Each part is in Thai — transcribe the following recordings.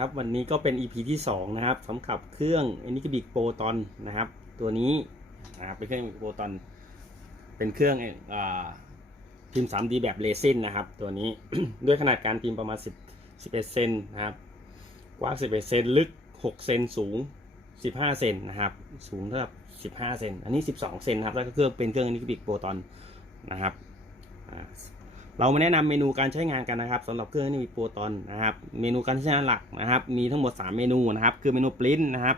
ครับ วันนี้ก็เป็น EP ที่ 2 นะครับสำหรับเครื่อง e n i g b i c Proton นะครับ ตัวนี้นะครับเป็นเครื่อง Proton เป็นเครื่องอพิมพ์ 3D แบบเลซินนะครับ ตัวนี้ ด้วยขนาดการพิมพ์ประมาณ 10 11เซนนะครับ กว้าง 11เซนลึก 6 เซนสูง 15 เซนนะครับ สูงเท่ากับ 15 เซน อันนี้ 12 เซนครับ แล้วก็เครื่องเป็นเครื่อง e n i g b i c Proton นะครับ เรามาแนะนำเมนูการใช้งานกันนะครับสำหรับเครื่องนี้มีโปรตอนนะครับ เมนูการใช้งานหลักนะครับ มีทั้งหมด 3 เมนูนะครับ คือเมนูปริ้นนะครับ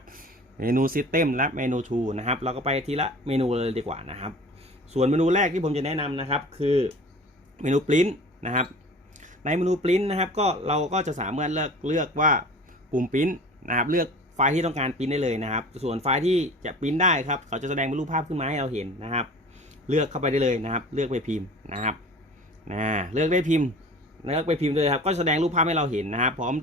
เมนูซิสเต็มและเมนูทูนะครับ เราก็ไปทีละเมนูเลยดีกว่านะครับ ส่วนเมนูแรกที่ผมจะแนะนำนะครับ คือเมนูปริ้นนะครับ ในเมนูปริ้นนะครับ ก็เราก็จะสามารถเลือกเลือกว่าปุ่มปริ้นนะครับ เลือกไฟล์ที่ต้องการปริ้นได้เลยนะครับ ส่วนไฟล์ที่จะปริ้นได้ครับ เขาจะแสดงเป็นรูปภาพขึ้นมาให้เราเห็นนะครับ เลือกเข้าไปได้เลยนะครับ เลือกไปพิมพ์นะครับ นะเลือกได้พิมพ์เลือกไปพิมพ์เลยครับ ก็แสดงรูปภาพให้เราเห็นนะครับ พร้อม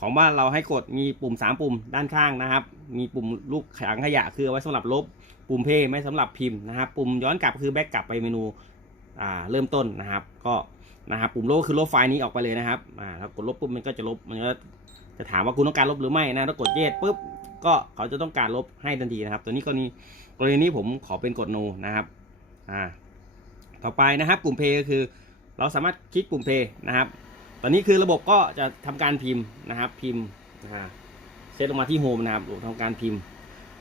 ของว่าเราให้กดมีปุ่ม 3 ปุ่มด้านข้างนะครับ มีปุ่มลูกขังขยะคือไว้สำหรับลบ ปุ่มเพย์ไม่สำหรับพิมพ์นะครับ ปุ่มย้อนกลับคือแบ็กกลับไปเมนูอ่าเริ่มต้นนะครับ ก็นะครับปุ่มลบคือลบไฟล์นี้ออกไปเลยนะครับอ่าแล้วกดลบปุ๊บมันก็จะลบมันก็จะถามว่าคุณต้องการลบหรือไม่นะถ้ากดเยสปุ๊บก็เขาจะต้องการลบให้ทันทีนะครับ ตัวนี้กรณีกรณีนี้ผมขอเป็นกด no นะครับอ่าต่อไปนะครับปุ่มเพย์ก็คือ เราสามารถคลิกปุ่ม play นะครับ ตอนนี้คือระบบก็จะทำการพิมพ์นะครับ พิมพ์นะเซตลงมาที่โฮมนะครับระบบทำการพิมพ์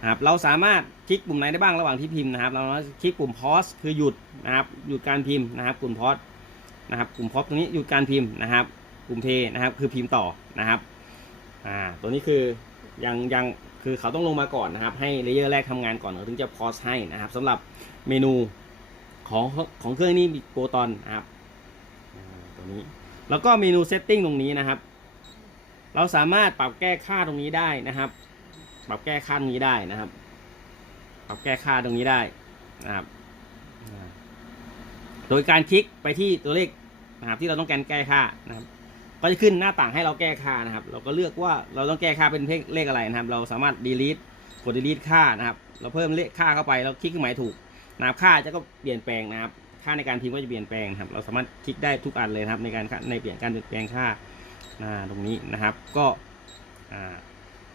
นะครับ เราสามารถคลิกปุ่มไหนได้บ้างระหว่างที่พิมพ์นะครับ เราคลิกปุ่ม pause คือหยุดนะครับ หยุดการพิมพ์นะครับ ปุ่ม pause นะครับ ปุ่ม pause ตรงนี้หยุดการพิมพ์นะครับ ปุ่ม play นะครับ คือพิมพ์ต่อนะครับ อ่า ตัวนี้คือยังยังคือเขาต้องลงมาก่อนนะครับ ให้เลเยอร์แรกทำงานก่อนถึงจะ pause ให้นะครับสำหรับเมนูของของเครื่องนี้มีโปรตอนนะครับ นี้ แล้วก็เมนูเซตติ้งตรงนี้นะครับ เราสามารถปรับแก้ค่าตรงนี้ได้นะครับ ปรับแก้ค่าตรงนี้ได้นะครับ ปรับแก้ค่าตรงนี้ได้นะครับ โดยการคลิกไปที่ตัวเลขนะครับที่เราต้องการแก้ค่านะครับ ก็จะขึ้นหน้าต่างให้เราแก้ค่านะครับ เราก็เลือกว่าเราต้องแก้ค่าเป็นเลขอะไรนะครับ เราสามารถ delete กด delete ค่านะครับ เราเพิ่มเลขค่าเข้าไป เราคลิกเครื่องหมายถูกนะครับค่าจะก็เปลี่ยนแปลงนะครับ ค่าในการพิมพ์ก็จะเปลี่ยนแปลงครับ เราสามารถคลิกได้ทุกอันเลยครับในการในเปลี่ยนการเปลี่ยนแปลงค่าาตรงนี้นะครับ ก็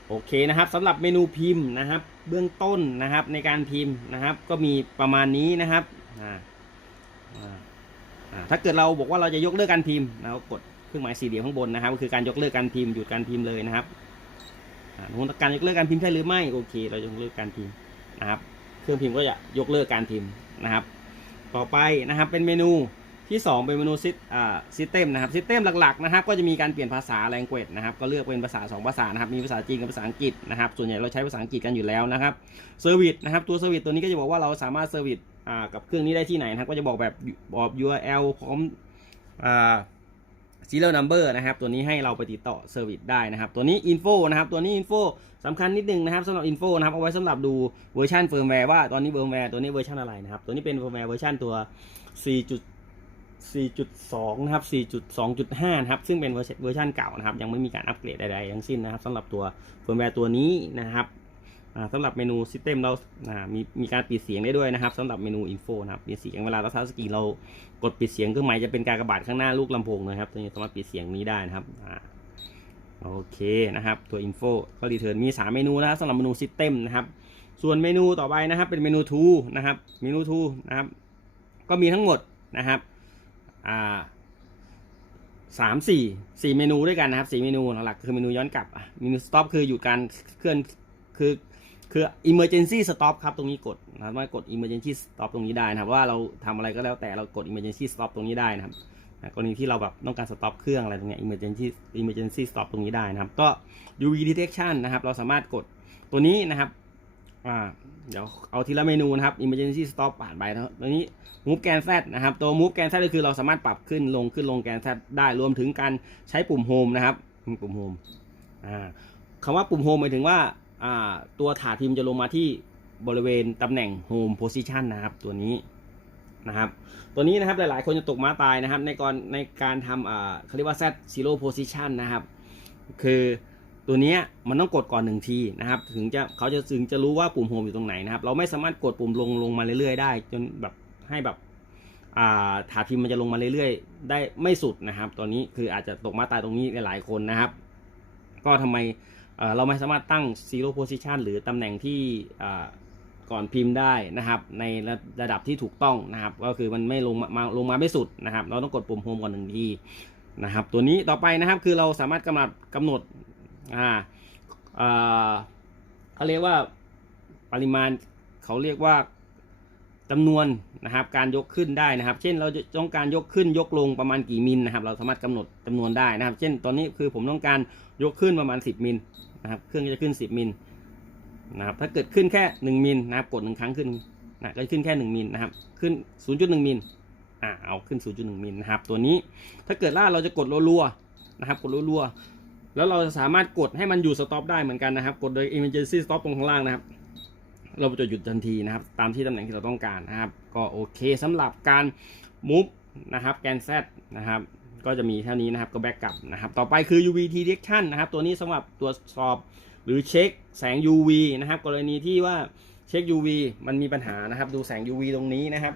โอเคนะครับสำหรับเมนูพิมพ์นะครับ เบื้องต้นนะครับในการพิมพ์นะครับ ก็มีประมาณนี้นะครับถ้าเกิดเราบอกว่าเราจะยกเลิกการพิมพ์เรากดเครื่องหมายสี่เหลี่ยมข้างบนนะครับ ก็คือการยกเลิกการพิมพ์หยุดการพิมพ์เลยนะครับอ่าต้องการยกเลิกการพิมพ์ใช่หรือไม่โอเค เรายกเลิกการพิมพ์นะครับ เครื่องพิมพ์ก็จะยกเลิกการพิมพ์นะครับ ต่อไปนะครับเป็นเมนูที่ 2 เป็นเมนูซิอ่าซิสเต็มนะครับซิสเต็มหลักๆนะครับก็จะมีการเปลี่ยนภาษาแรงเกจนะครับก็เลือกเป็นภาษา 2 ภาษานะครับมีภาษาจีนกับภาษาอังกฤษนะครับส่วนใหญ่เราใช้ภาษาอังกฤษกันอยู่แล้วนะครับเซอร์วิสนะครับตัวเซอร์วิสตัวนี้ก็จะบอกว่าเราสามารถเซอร์วิสอ่ากับเครื่องนี้ได้ที่ไหนนะครับก็จะบอกแบบบอก URL พร้อมอ่า serial number นะครับ ตัวนี้ให้เราไปติดต่อเซอร์วิสได้นะครับ ตัวนี้ info นะครับ ตัวนี้ info สำคัญนิดนึงนะครับสำหรับ info นะครับ เอาไว้สำหรับดูเวอร์ชันเฟิร์มแวร์ว่าตอนนี้เฟิร์มแวร์ตัวนี้เวอร์ชันอะไรนะครับ ตัวนี้เป็นเฟิร์มแวร์เวอร์ชันตัว 4.4.2 นะครับ 4.2.5 นะครับ ซึ่งเป็นเวอร์ชันเก่านะครับ ยังไม่มีการอัปเกรดใดๆทั้งสิ้นนะครับสำหรับตัวเฟิร์มแวร์ตัวนี้นะครับ สำหรับเมนู System เรามีมีการปิดเสียงได้ด้วยนะครับสำหรับเมนู Info นะครับปิดเสียงเวลาเราทัชสกรีนเรากดปิดเสียงเครื่องหมายจะเป็นการกระบาดข้างหน้าลูกลำโพงนะครับตัวนี้สามารถปิดเสียงนี้ได้นะครับโอเคนะครับตัว Info ก็รีเทิร์นมี 3 เมนูนะครับสำหรับเมนู System นะครับส่วนเมนูต่อไปนะครับเป็นเมนู To นะครับเมนู To นะครับก็มีทั้งหมดนะครับอ่าสามสี่สี่เมนูด้วยกันนะครับสี่เมนูหลักๆคือเมนูย้อนกลับเมนู stop คือหยุดการเคลื่อนคือ คือ emergency stop ครับตรงนี้กดนะครับว่ากด emergency stop ตรงนี้ได้นะครับว่าเราทำอะไรก็แล้วแต่เรากด emergency stop ตรงนี้ได้นะครับกรณีที่เราแบบต้องการ stop เครื่องอะไรตรงเนี้ย emergency emergency stop ตรงนี้ได้นะครับก็ UV detection นะครับ เราสามารถกดตัวนี้นะครับอ่าเดี๋ยวเอาทีละเมนูนะครับ emergency stop ผ่านไปนะครับตัวนี้ move แกน Z นะครับ ตัว move แกน Z ก็คือเราสามารถปรับขึ้นลงขึ้นลงแกน Z ได้รวมถึงการใช้ปุ่ม home นะครับ ปุ่ม home อ่าคำว่าปุ่ม home หมายถึงว่า ตัวถาดพิมจะลงมาที่บริเวณตำแหน่ง home position นะครับ ตัวนี้นะครับ ตัวนี้นะครับหลายๆ คนจะตกม้าตายนะครับ ในก่อนในการทำเขาเรียกว่า Z zero position นะครับ คือตัวนี้มันต้องกดก่อนหนึ่งทีนะครับ ถึงจะเขาจะถึงจะรู้ว่าปุ่มโฮมอยู่ตรงไหนนะครับ เราไม่สามารถกดปุ่มลงลงมาเรื่อยๆ ได้ จนแบบให้แบบาถาดพิมพ์มันจะลงมาเรื่อยๆ ได้ไม่สุดนะครับ ตอนนี้คืออาจจะตกมาตายตรงนี้หลายๆคนนะครับ ก็ทำไม เราไม่สามารถตั้ง zero position หรือตำแหน่งที่ก่อนพิมพ์ได้นะครับในระระดับที่ถูกต้องนะครับ ก็คือมันไม่ลงมาลงมาไม่สุดนะครับ เราต้องกดปุ่มโฮมก่อนหนึ่งทีนะครับ ตัวนี้ต่อไปนะครับคือเราสามารถกำหนดกำหนดอ่าเขาเรียกว่าปริมาณเขาเรียกว่าจำนวนนะครับการยกขึ้นได้นะครับ เช่นเราจะต้องการยกขึ้นยกลงประมาณกี่มิลนะครับ เราสามารถกำหนดจำนวนได้นะครับ เช่นตอนนี้คือผมต้องการยกขึ้นประมาณ 10 มิล นะครับเครื่องจะขึ้น 10มิลนะครับถ้าเกิดขึ้นแค่ 1มิลนะครับกดหนึ่งครั้งขึ้นนะก็จะขึ้นแค่ 1มิลนะครับขึ้น 0.1มิลอ่าเอาขึ้น 0.1มิลนะครับตัวนี้ถ้าเกิดว่าเราจะกดรัวๆนะครับกดรัวๆแล้วเราจะสามารถกดให้มันอยู่สต็อปได้เหมือนกันนะครับ กดโดย emergency stop ตรงข้างล่างนะครับ เราจะหยุดทันทีนะครับ ตามที่ตำแหน่งที่เราต้องการนะครับ ก็โอเคสำหรับการ move นะครับแกน Z นะครับ ก็จะมีเท่านี้นะครับก็แบ็กกลับนะครับต่อไปคือ UV detection นะครับตัวนี้สำหรับตรวจสอบหรือเช็คแสง UV นะครับกรณีที่ว่าเช็ค UV มันมีปัญหานะครับดูแสง UV ตรงนี้นะครับ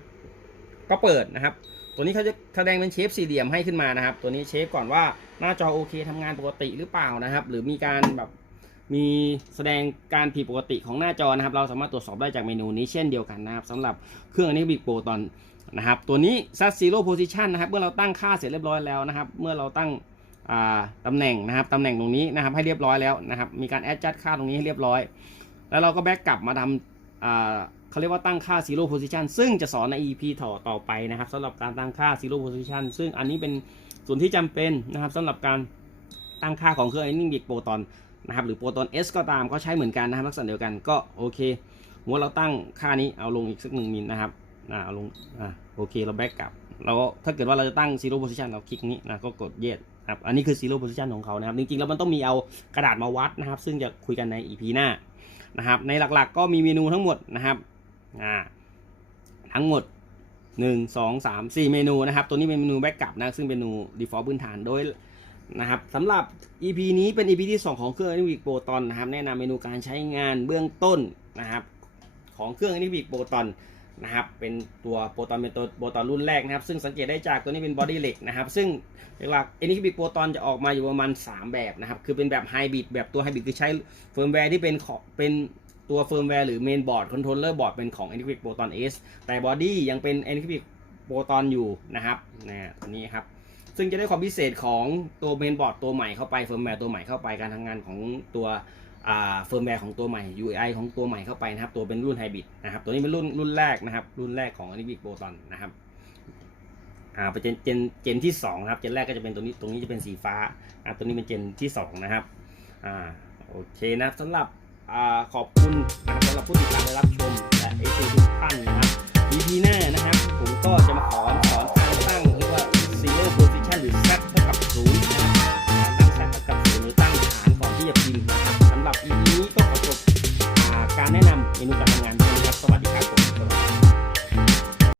ก็เปิดนะครับ ตัวนี้เขาจะแสดงเป็นเชฟสี่เหลี่ยมให้ขึ้นมานะครับ ตัวนี้เชฟก่อนว่าหน้าจอโอเคทำงานปกติหรือเปล่านะครับ หรือมีการแบบมีแสดงการผิดปกติของหน้าจอนะครับ เราสามารถตรวจสอบได้จากเมนูนี้เช่นเดียวกันนะครับสำหรับเครื่องอันนี้บิกโปรตอน นะครับ ตัวนี้ set zero position นะครับ เมื่อเราตั้งค่าเสร็จเรียบร้อยแล้วนะครับ เมื่อเราตั้งตำแหน่งนะครับตำแหน่งตรงนี้นะครับให้เรียบร้อยแล้วนะครับ มีการ adjust ค่าตรงนี้ให้เรียบร้อย แล้วเราก็แบ็กกลับมาทำเขาเรียกว่าตั้งค่า zero position ซึ่งจะสอนใน EP ต่อต่อไปนะครับสำหรับการตั้งค่า zero position ซึ่งอันนี้เป็นส่วนที่จำเป็นนะครับสำหรับการตั้งค่าของเครื่อง Lightning Big Proton นะครับหรือ Proton S ก็ตามก็ใช้เหมือนกันนะครับลักษณะเดียวกันก็โอเคเมื่อเราตั้งค่านี้เอาลงอีกสักหนึ่งมิลนะครับ อ่าลงอ่าโอเคเราแบ็กกลับเราถ้าเกิดว่าเราจะตั้ง zero position เราคลิกนี้นะก็กด yes ครับอันนี้คือ zero position ของเขานะครับ จริงๆ แล้วมันต้องมีเอากระดาษมาวัดนะครับ ซึ่งจะคุยกันใน EP หน้านะครับ ในหลักๆ ก็มีเมนูทั้งหมดนะครับอ่าทั้งหมด 1 2 3 4 เมนูนะครับ ตัวนี้เป็นเมนูแบ็กกลับนะซึ่งเป็นเมนู default พื้นฐานโดยนะครับสำหรับ EP นี้เป็น EP ที่ 2 ของเครื่อง a n i v i c Proton นะครับ แนะนำเมนูการใช้งานเบื้องต้นนะครับของเครื่อง a n i v i c Proton น นะครับเป็นตัว Proton เป็นตัวโปรตอนรุ่นแรกนะครับซึ่งสังเกตได้จากตัวนี้เป็นบอดี้เหล็กนะครับซึ่งหลัก a n i v i c Proton จะออกมาอยู่ประมาณ 3 แบบนะครับคือเป็นแบบไฮบริดแบบตัวไฮบริดคือใช้เฟิร์มแวร์ที่เป็นเป็นตัวเฟิร์มแวร์หรือเมนบอร์ดคอนโทรลเลอร์บอร์ดเป็นของ a n i v i c Proton S แต่บอดี้ยังเป็น a n i v i c Proton อยู่นะครับนะตัวนี้ครับ ซึ่งจะได้ความพิเศษของตัวเมนบอร์ดตัวใหม่เข้าไปเฟิร์มแวร์ตัวใหม่เข้าไปการทำงานของตัว เฟิร์มแวร์ของตัวใหม่ UI ของตัวใหม่เข้าไปนะครับ ตัวเป็นรุ่นไฮบริดนะครับ ตัวนี้เป็นรุ่นรุ่นแรกนะครับ รุ่นแรกของ a n i v i c Proton นะครับอ่าเป็นเจนเจนเจนที่2นะครับ เจนแรกก็จะเป็นตัวนี้ตรงนี้จะเป็นสีฟ้าอ่าตัวนี้เป็นเจนที่ 2 นะครับอ่าโอเคนะสำหรับอ่าขอบคุณนะครับสำหรับผู้ติดตามและรับชมและเอฟซีทุกท่านนะครับ EP หน้า